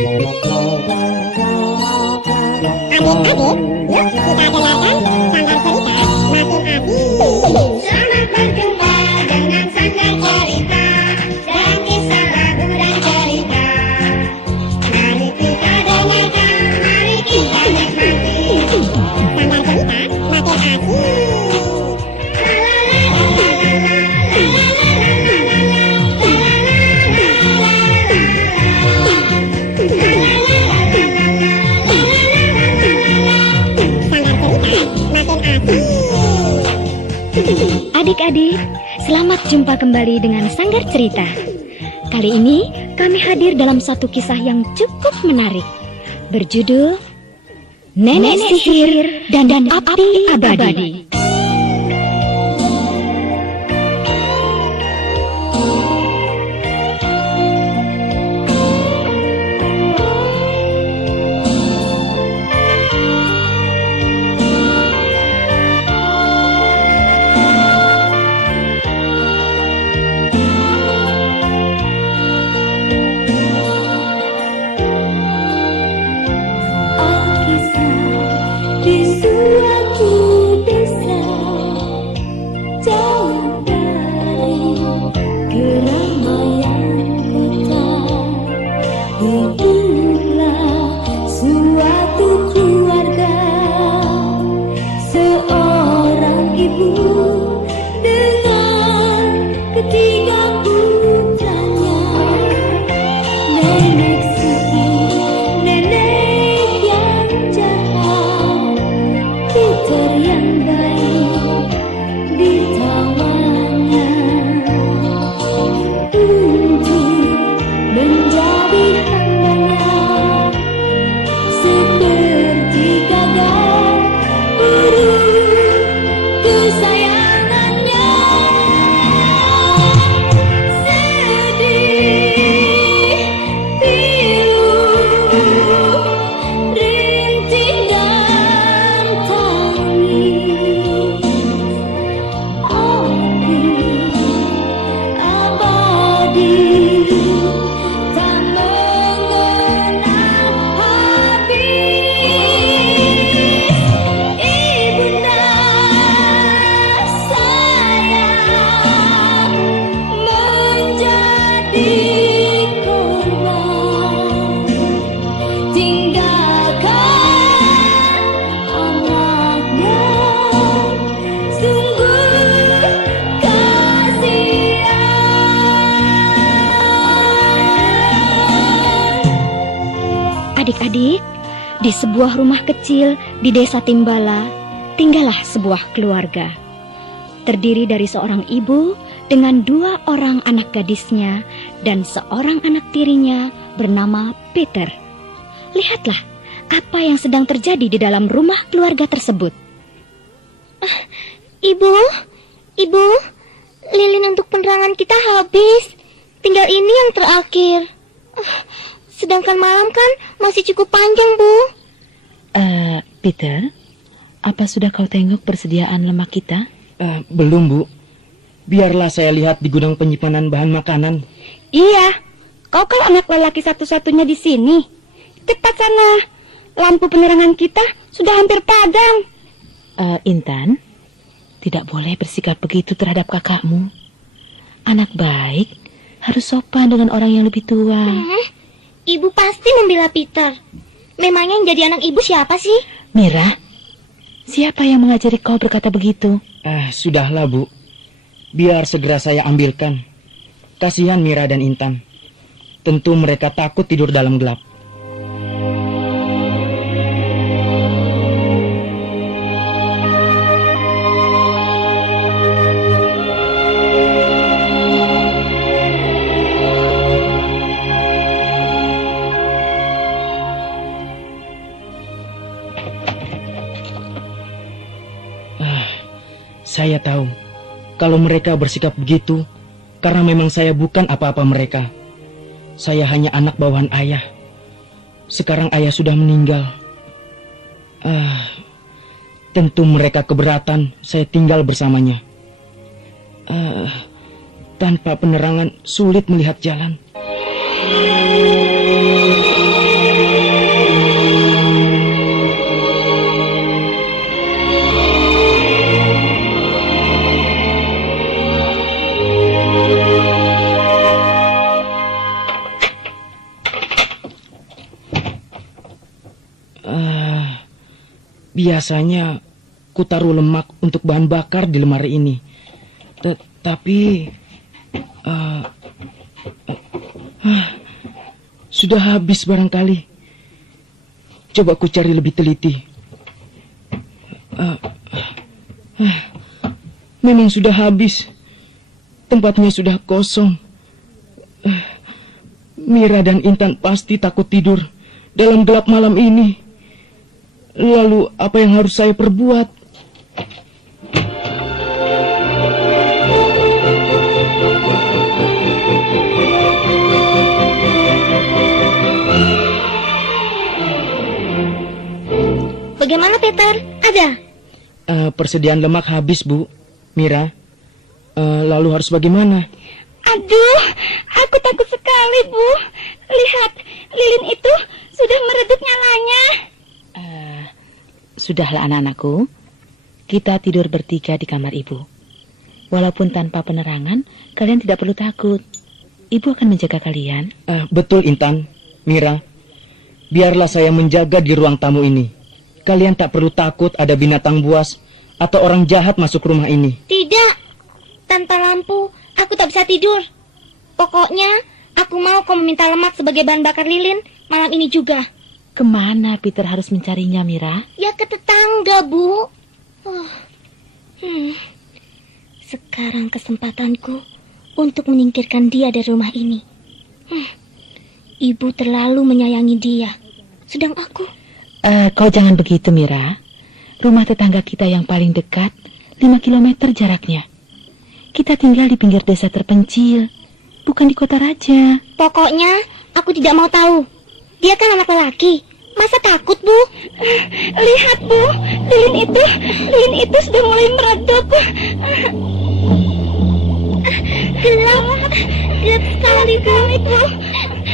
Adik-adik, yuk kita dengarkan Sanggar Cerita Makin Asik. Selamat berjumpa dengan Sanggar Cerita dan kisah lagu dan cerita. Mari kita dengarkan, mari kita nikmati. Sanggar Cerita Makin Asik. Adik-adik, selamat jumpa kembali dengan Sanggar Cerita. Kali ini kami hadir dalam satu kisah yang cukup menarik, berjudul Nenek Sihir dan Api Abadi. Di suatu desa jauh dari keramaian kota, hiduplah suatu keluarga, seorang ibu dengan ketiga putranya. Nenek sihir, nenek yang jahat, Peter yang baik ditawarnya untuk menjadi hambanya, seperti gagal burung kesayangannya. Sedih, pilu, rintik dan tangis, api abadi tak mengenal habis. Ibunda sayang menjadi korban, tinggalkan anaknya, sungguh kasihan. Adik-adik, di sebuah rumah kecil di desa Timbala, tinggallah sebuah keluarga. Terdiri dari seorang ibu dengan 2 orang anak gadisnya dan seorang anak tirinya bernama Peter. Lihatlah apa yang sedang terjadi di dalam rumah keluarga tersebut. Ibu, lilin untuk penerangan kita habis. Tinggal ini yang terakhir. Sedangkan malam kan masih cukup panjang, Bu. Peter, apa sudah kau tengok persediaan lemak kita? Belum, Bu. Biarlah saya lihat di gudang penyimpanan bahan makanan. Iya, kau kan anak lelaki satu-satunya di sini. Cepat sana, lampu penerangan kita sudah hampir padam. Intan, tidak boleh bersikap begitu terhadap kakakmu. Anak baik harus sopan dengan orang yang lebih tua. Ibu pasti membela Peter. Memangnya yang jadi anak ibu siapa sih? Mira, siapa yang mengajari kau berkata begitu? Sudahlah, Bu. Biar segera saya ambilkan. Kasihan Mira dan Intan. Tentu mereka takut tidur dalam gelap. Saya tahu kalau mereka bersikap begitu karena memang saya bukan apa-apa mereka. Saya hanya anak bawahan ayah. Sekarang ayah sudah meninggal. Tentu mereka keberatan saya tinggal bersamanya. Tanpa penerangan sulit melihat jalan. Biasanya ku taruh lemak untuk bahan bakar di lemari ini. Tapi sudah habis barangkali. Coba ku cari lebih teliti. Memang sudah habis. Tempatnya sudah kosong. Mira dan Intan pasti takut tidur dalam gelap malam ini. Lalu apa yang harus saya perbuat? Bagaimana, Peter? Ada? Persediaan lemak habis, Bu. Mira, lalu harus bagaimana? Aduh, aku takut sekali, Bu. Lihat, lilin itu sudah meredup nyalanya. Sudahlah anak-anakku, kita tidur bertiga di kamar ibu. Walaupun tanpa penerangan, kalian tidak perlu takut. Ibu akan menjaga kalian. Betul, Intan, Mira. Biarlah saya menjaga di ruang tamu ini. Kalian tak perlu takut ada binatang buas atau orang jahat masuk rumah ini. Tidak. Tanpa lampu, aku tak bisa tidur. Pokoknya, aku mau kau meminta lemak sebagai bahan bakar lilin malam ini juga. Kemana Peter harus mencarinya, Mira? Ya ke tetangga, Bu. Sekarang kesempatanku untuk menyingkirkan dia dari rumah ini. Ibu terlalu menyayangi dia. Sedang aku... Kau jangan begitu, Mira. Rumah tetangga kita yang paling dekat 5 kilometer jaraknya. Kita tinggal di pinggir desa terpencil, bukan di kota raja. Pokoknya aku tidak mau tahu. Dia kan anak lelaki. Masa takut, Bu? Lihat, Bu, lilin itu sudah mulai meredup. Gelap sekali, Bu.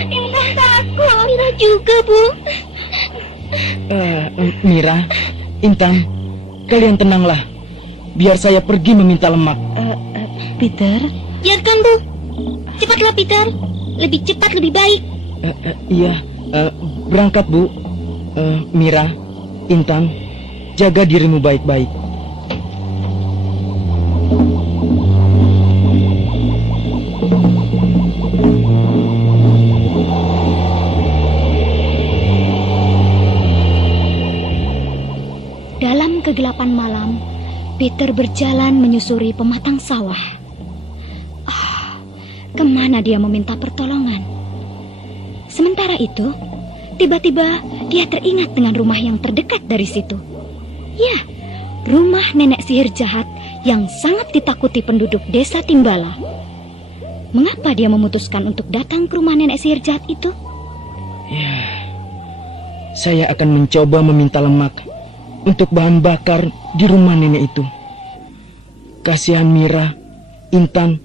Intan takut. Mira juga, Bu. Mira, Intan, kalian tenanglah. Biar saya pergi meminta lemak. Peter? Biarkan, Bu. Cepatlah, Peter. Lebih cepat, lebih baik. Iya, berangkat, Bu. Mira, Intan, jaga dirimu baik-baik. Dalam kegelapan malam, Peter berjalan menyusuri pematang sawah. Kemana dia meminta pertolongan? Sementara itu, tiba-tiba dia teringat dengan rumah yang terdekat dari situ. Ya, rumah nenek sihir jahat yang sangat ditakuti penduduk desa Timbala. Mengapa dia memutuskan untuk datang ke rumah nenek sihir jahat itu? Ya, saya akan mencoba meminta lemak untuk bahan bakar di rumah nenek itu. Kasihan Mira, Intan,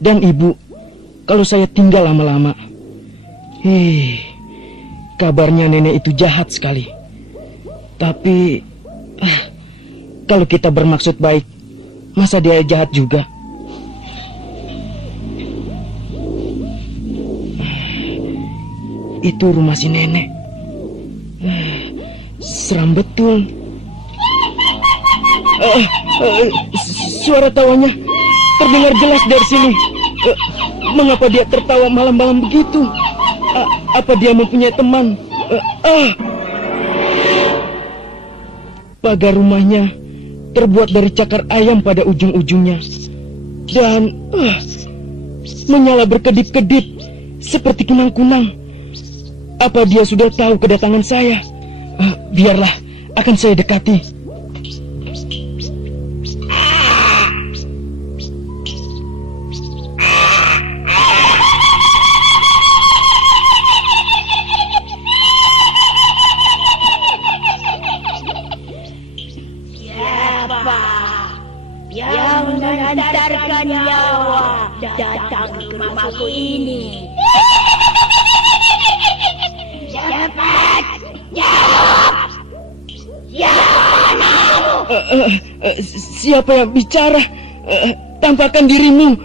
dan ibu kalau saya tinggal lama-lama. Kabarnya nenek itu jahat sekali. Tapi kalau kita bermaksud baik, masa dia jahat juga? Itu rumah si nenek. Seram betul. Suara tawanya terdengar jelas dari sini. Mengapa dia tertawa malam-malam begitu? Apa dia mempunyai teman? Pagar rumahnya terbuat dari cakar ayam pada ujung-ujungnya. Dan menyala berkedip-kedip seperti kunang-kunang. Apa dia sudah tahu kedatangan saya? Biarlah, akan saya dekati. Yang mengantarkan nyawa datang ke rumahku ini. Cepat jawab. Siapa namamu? Siapa yang bicara? Tampakkan dirimu.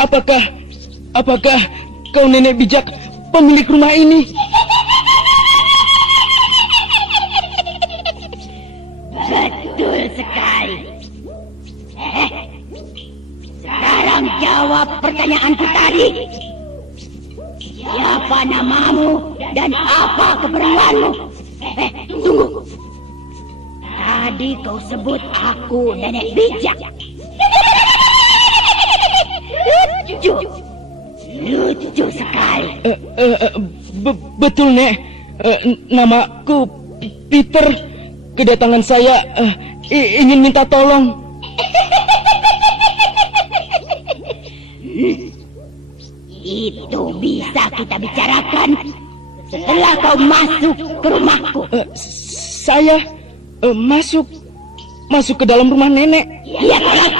Apakah kau nenek bijak pemilik rumah ini? pertanyaanku tadi? Siapa namamu dan apa keperluanmu? Tunggu. Tadi kau sebut aku nenek bijak. Lucu sekali. Betul, Nek. Namaku Peter. Kedatangan saya ingin minta tolong. Itu bisa kita bicarakan setelah kau masuk ke rumahku. Saya masuk ke dalam rumah nenek. Iya, tolong.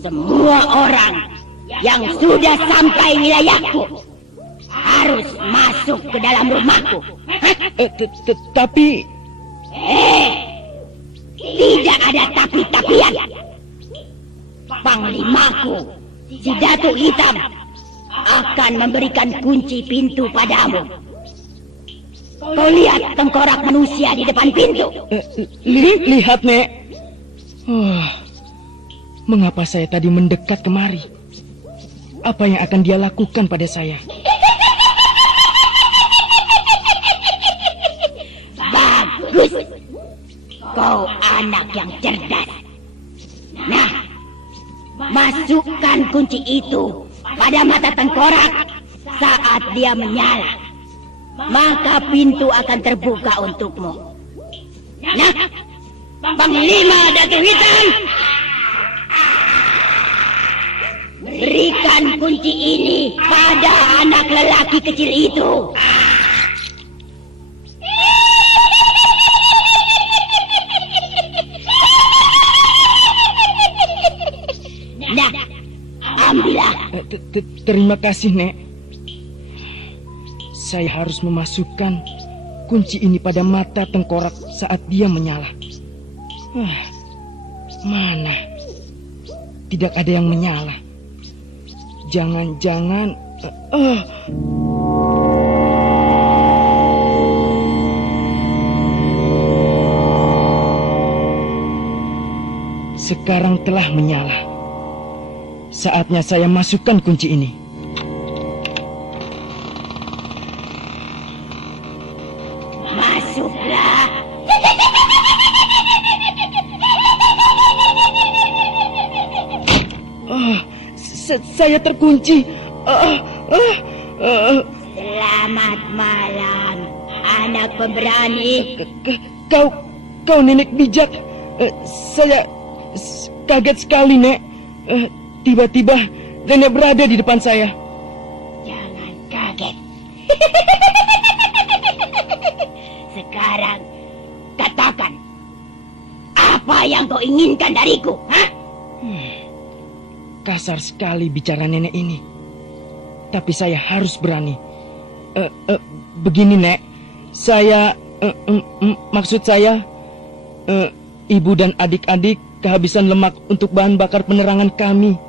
Semua orang yang sudah sampai wilayahku harus masuk ke dalam rumahku. Tapi Tidak ada tapi-tapian. Panglimaku, si Datuk Hitam, akan memberikan kunci pintu padamu. Kau lihat tengkorak manusia di depan pintu. Lihat, Nek. Mengapa saya tadi mendekat kemari? Apa yang akan dia lakukan pada saya? Bagus. Kau anak yang cerdas. Nah, masukkan kunci itu pada mata tengkorak saat dia menyala. Maka pintu akan terbuka untukmu. Nah, Panglima Datuk Hitam, berikan kunci ini pada anak lelaki kecil itu. Nah, ambillah. Terima kasih, Nek. Saya harus memasukkan kunci ini pada mata tengkorak saat dia menyala. Mana? Tidak ada yang menyala. Jangan-jangan... Sekarang telah menyala. Saatnya saya masukkan kunci ini. Masuklah. Saya terkunci. Selamat malam, anak pemberani. Kau nenek bijak. Saya kaget sekali, Nek. Tiba-tiba nenek berada di depan saya. Jangan kaget. Sekarang katakan, apa yang kau inginkan dariku? Hah? Kasar sekali bicara nenek ini. Tapi saya harus berani. Begini, Nek. Saya, maksud saya, ibu dan adik-adik kehabisan lemak untuk bahan bakar penerangan kami.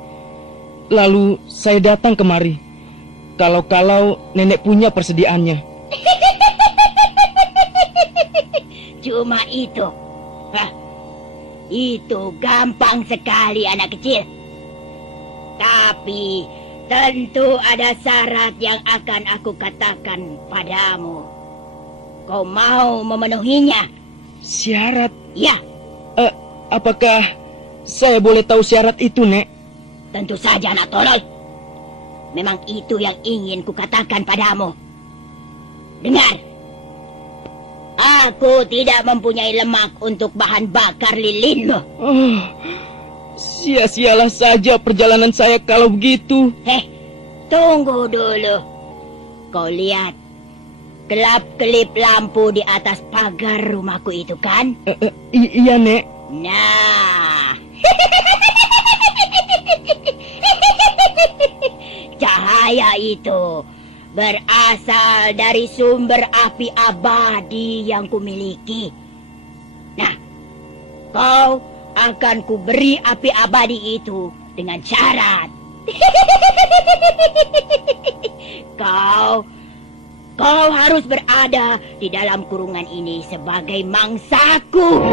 Lalu saya datang kemari. Kalau nenek punya persediaannya. Cuma itu. Hah? Itu gampang sekali, anak kecil. Tapi tentu ada syarat yang akan aku katakan padamu. Kau mau memenuhinya? Syarat? Ya. Apakah saya boleh tahu syarat itu, Nek? Tentu saja, anak tolol. Memang itu yang ingin kukatakan padamu. Dengar. Aku tidak mempunyai lemak untuk bahan bakar lilinmu. Sia-sialah saja perjalanan saya kalau begitu. Tunggu dulu. Kau lihat kelap-kelip lampu di atas pagar rumahku itu kan? Iya, Nek. Nah. Cahaya itu berasal dari sumber api abadi yang kumiliki. Nah, kau akan kuberi api abadi itu dengan syarat. Kau harus berada di dalam kurungan ini sebagai mangsaku.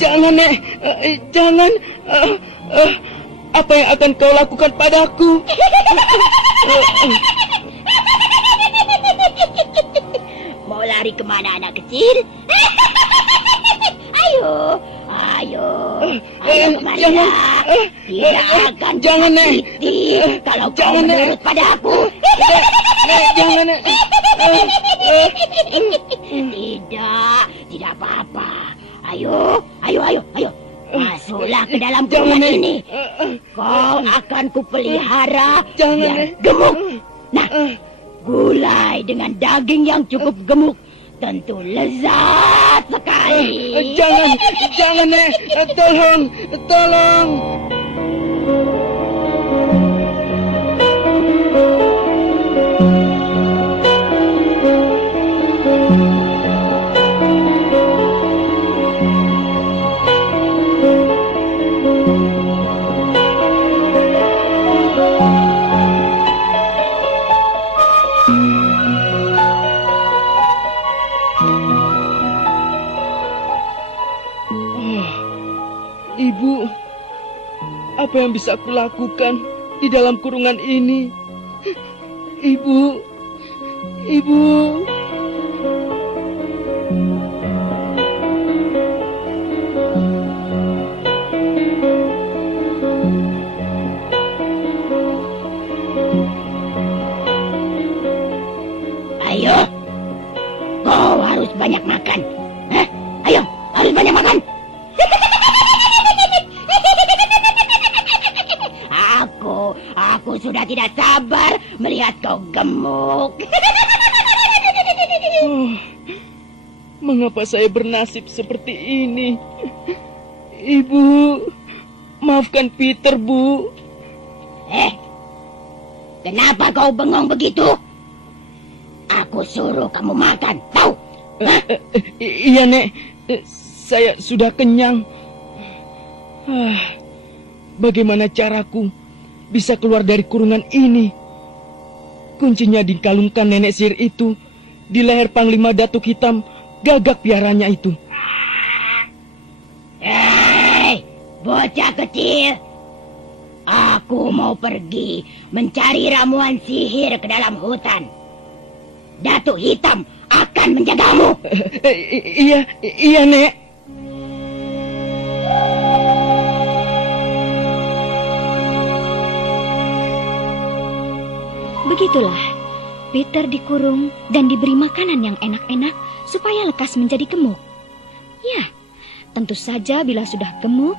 Jangan, Nek. Jangan. Apa yang akan kau lakukan padaku? Mau lari kemana anak kecil? Ayo, ayo, ayo kemana? Jangan. Tidak akan Jangan, Nek. sakiti kalau kau Jangan, Nek. menurut padaku. Nek, jangan, Nek. Tidak apa-apa. Ayo, ayo, ayo, ayo. Masuklah ke dalam Jangan, kurungan Nek. ini. Kau akan kupelihara Jangan, biar Nek. gemuk. Nah, gulai dengan daging yang cukup gemuk tentu lezat sekali. Jangan, Nek. Tolong. Ibu, apa yang bisa aku lakukan di dalam kurungan ini? Ibu. Ayo, kau harus banyak makan. Hah? Ayo, harus banyak makan. Aku sudah tidak sabar melihat kau gemuk. Mengapa saya bernasib seperti ini? Ibu, maafkan Peter, Bu. Kenapa kau bengong begitu? Aku suruh kamu makan, tahu? Iya, Nek. Saya sudah kenyang. Bagaimana caraku bisa keluar dari kurungan ini? Kuncinya dikalungkan nenek sihir itu di leher Panglima Datuk Hitam, Gagak piaranya itu. Hei, bocah kecil. Aku mau pergi mencari ramuan sihir ke dalam hutan. Datuk Hitam akan menjagamu. Iya, Nek. Begitulah, Peter dikurung dan diberi makanan yang enak-enak supaya lekas menjadi gemuk. Ya, tentu saja bila sudah gemuk,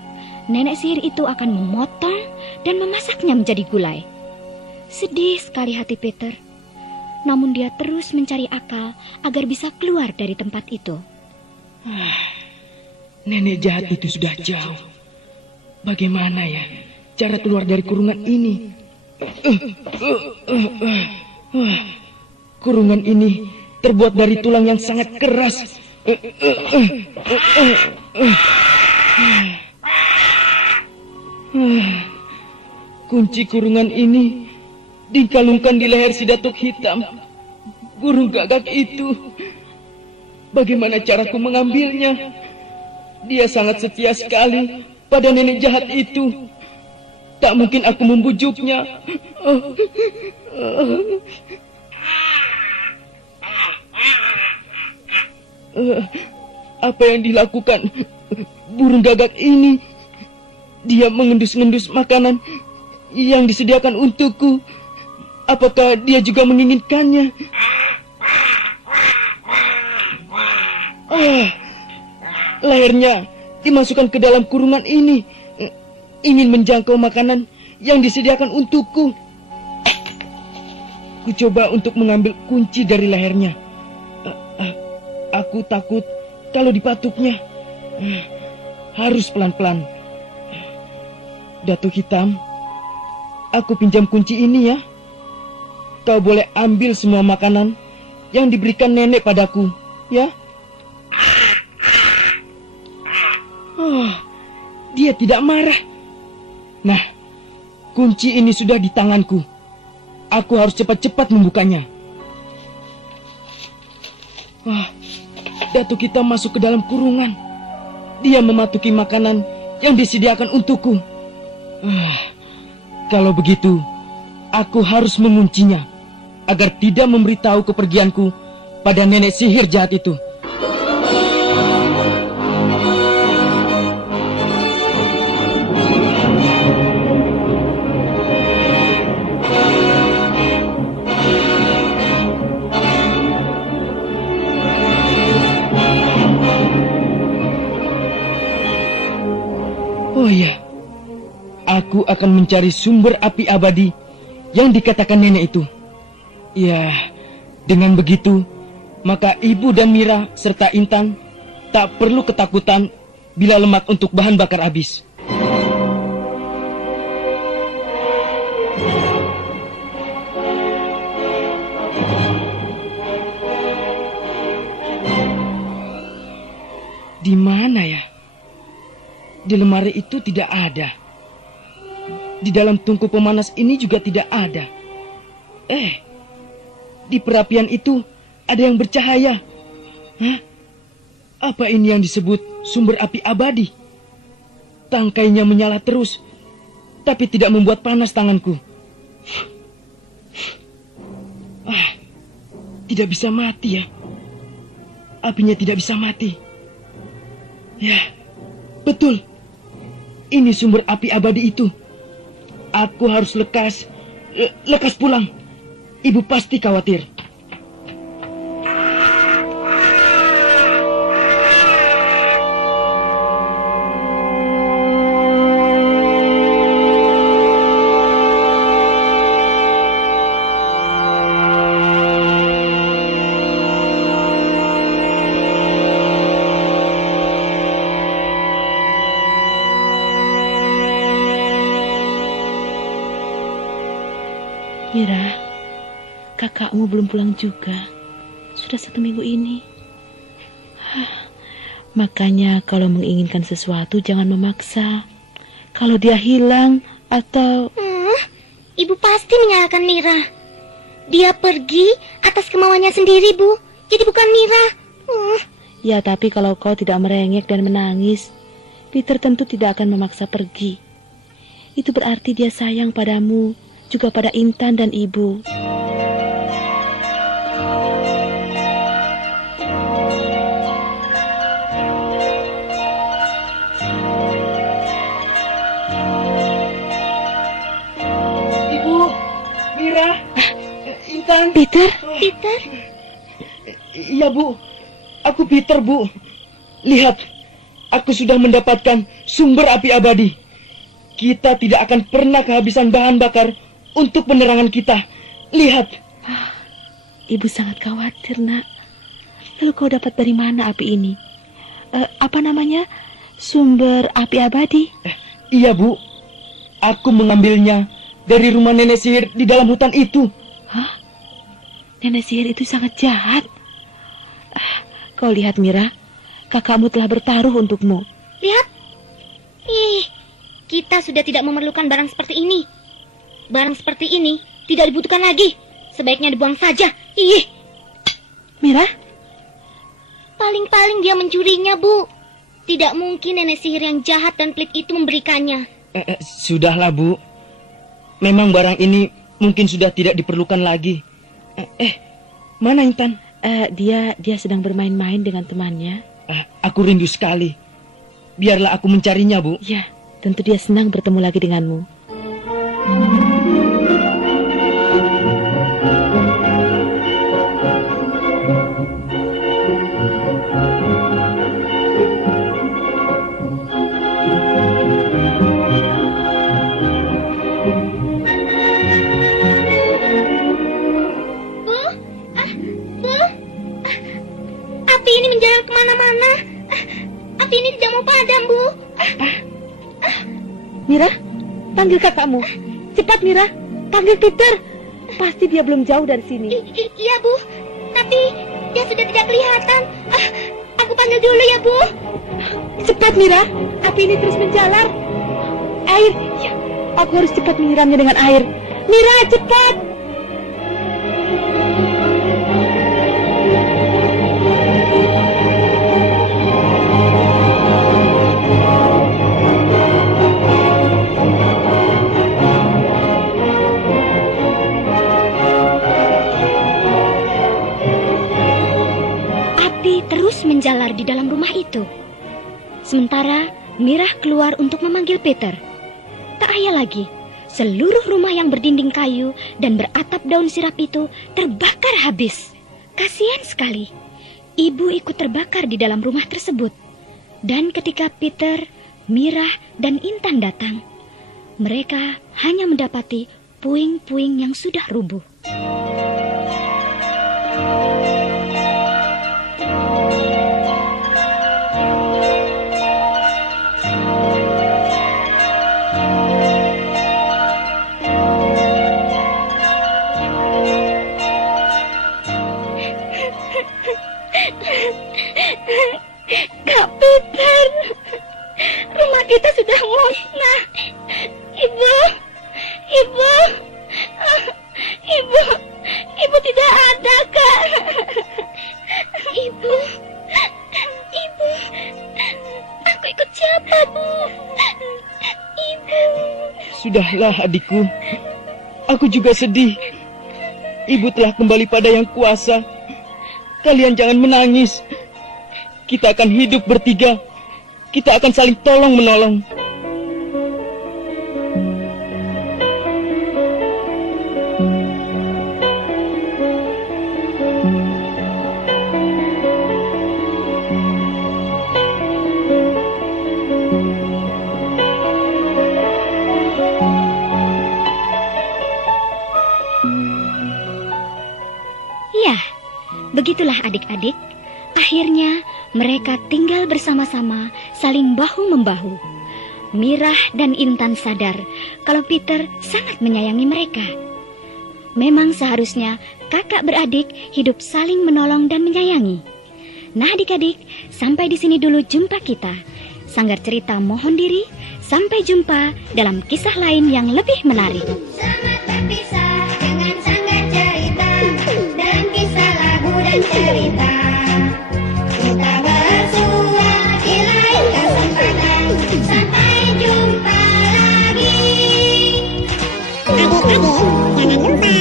nenek sihir itu akan memotong dan memasaknya menjadi gulai. Sedih sekali hati Peter. Namun dia terus mencari akal agar bisa keluar dari tempat itu. Nenek jahat itu sudah jauh. Bagaimana ya cara keluar dari kurungan ini? Kurungan ini terbuat dari tulang yang sangat keras. Kunci kurungan ini dikalungkan di leher si Datuk Hitam, burung gagak itu. Bagaimana caraku mengambilnya? Dia sangat setia sekali pada nenek jahat itu. Tak mungkin aku membujuknya. Apa yang dilakukan burung gagak ini? Dia mengendus-ngendus makanan yang disediakan untukku. Apakah dia juga menginginkannya? Lehernya dimasukkan ke dalam kurungan ini, ingin menjangkau makanan yang disediakan untukku. Ku coba untuk mengambil kunci dari lehernya. Aku takut kalau dipatuknya. Harus pelan-pelan. Datuk Hitam, aku pinjam kunci ini ya. Kau boleh ambil semua makanan yang diberikan nenek padaku, ya? Dia tidak marah. Nah, kunci ini sudah di tanganku. Aku harus cepat-cepat membukanya. Datuk Hitam masuk ke dalam kurungan. Dia mematuki makanan yang disediakan untukku. Kalau begitu, aku harus menguncinya agar tidak memberitahu kepergianku pada nenek sihir jahat itu. Oh ya, aku akan mencari sumber api abadi yang dikatakan nenek itu. Ya, dengan begitu, maka Ibu dan Mira serta Intan tak perlu ketakutan bila lemak untuk bahan bakar habis. Di mana ya? Di lemari itu tidak ada. Di dalam tungku pemanas ini juga tidak ada. Di perapian itu ada yang bercahaya. Apa ini yang disebut sumber api abadi? Tangkainya menyala terus, tapi tidak membuat panas tanganku. Tidak bisa mati ya. Apinya tidak bisa mati. Ya, betul. Ini sumber api abadi itu. Aku harus lekas pulang. Ibu pasti khawatir. Mira, kakakmu belum pulang juga. Sudah 1 minggu ini. Makanya kalau menginginkan sesuatu jangan memaksa. Kalau dia hilang atau... Ibu pasti menyalahkan Mira. Dia pergi atas kemauannya sendiri, Bu. Jadi bukan Mira. Ya, tapi kalau kau tidak merengek dan menangis, Peter tentu tidak akan memaksa pergi. Itu berarti dia sayang padamu, juga pada Intan dan Ibu. Ibu, Mira, Intan. Peter? Peter? Iya, Bu. Aku Peter, Bu. Lihat, aku sudah mendapatkan sumber api abadi. Kita tidak akan pernah kehabisan bahan bakar untuk penerangan kita. Lihat. Ibu sangat khawatir, Nak. Lalu kau dapat dari mana api ini? Apa namanya? Sumber api abadi? Iya, Bu. Aku mengambilnya dari rumah nenek sihir di dalam hutan itu. Nenek sihir itu sangat jahat. Kau lihat, Mira. Kakakmu telah bertaruh untukmu. Lihat. Kita sudah tidak memerlukan barang seperti ini. Barang seperti ini tidak dibutuhkan lagi. Sebaiknya dibuang saja. Mira? Paling-paling dia mencurinya, Bu. Tidak mungkin nenek sihir yang jahat dan pelit itu memberikannya. Sudahlah, Bu. Memang barang ini mungkin sudah tidak diperlukan lagi. Mana Intan? Dia sedang bermain-main dengan temannya. Aku rindu sekali. Biarlah aku mencarinya, Bu. Ya, tentu dia senang bertemu lagi denganmu. Api ini menjalar kemana-mana. Api ini tidak mau padam, Bu. Mira, panggil kakakmu. Cepat, Mira. Panggil Peter. Pasti dia belum jauh dari sini. Iya, Bu. Tapi dia sudah tidak kelihatan. Aku panggil dulu ya, Bu. Cepat, Mira. Api ini terus menjalar. Air. Ya, aku harus cepat menyiramnya dengan air. Mira, cepat. berjalar di dalam rumah itu. Sementara Mirah keluar untuk memanggil Peter. Tak ayal lagi, seluruh rumah yang berdinding kayu dan beratap daun sirap itu terbakar habis. Kasihan sekali. Ibu ikut terbakar di dalam rumah tersebut. Dan ketika Peter, Mirah, dan Intan datang, mereka hanya mendapati puing-puing yang sudah rubuh. Kak Peter, rumah kita sudah musnah. Ibu, ibu tidak ada, Kak. Ibu, aku ikut siapa, Bu? Ibu. Sudahlah adikku, aku juga sedih. Ibu telah kembali pada yang kuasa. Kalian jangan menangis. Kita akan hidup bertiga. Kita akan saling tolong-menolong. Ya, begitulah adik-adik. Akhirnya mereka tinggal bersama-sama, saling bahu-membahu. Mirah dan Intan sadar kalau Peter sangat menyayangi mereka. Memang seharusnya kakak beradik hidup saling menolong dan menyayangi. Nah adik-adik, sampai di sini dulu jumpa kita. Sanggar Cerita mohon diri, sampai jumpa dalam kisah lain yang lebih menarik. Selamat berpisah dengan Sanggar Cerita dan kisah lagu dan cerita. Kita bersua di lain kesempatan. Sampai jumpa lagi. Adik-adik, jangan lupa